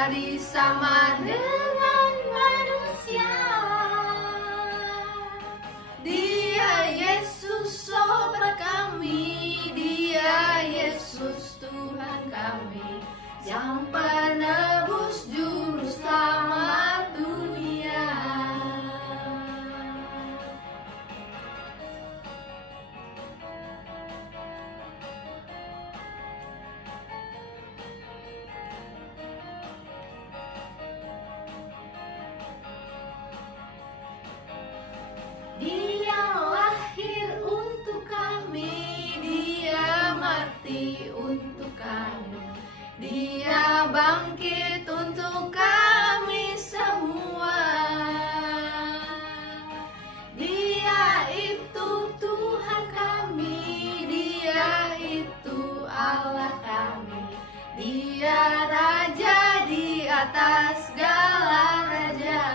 jadi sama dengan manusia. Dia Yesus obat kami, Dia Yesus Tuhan kami, Sang penebus juru selamat dunia. Dia lahir untuk kami, Dia mati untuk kami, Dia bangkit untuk kami semua. Dia itu Tuhan kami, Dia itu Allah kami, Dia Raja di atas segala raja.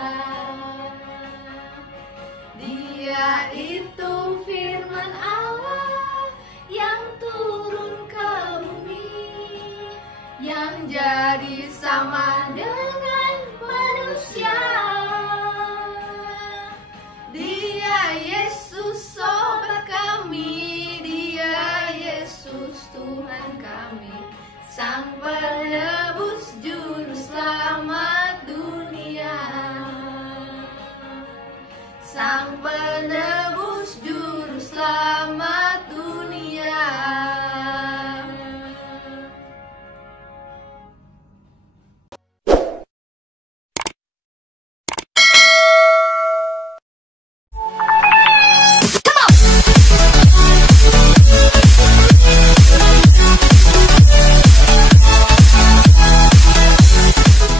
Dia itu firman Allah yang turun ke bumi, yang jadi sama dengan manusia. Dia Yesus obat kami, Dia Yesus Tuhan kami, Sang penebus juru selamat dunia. Sang penebus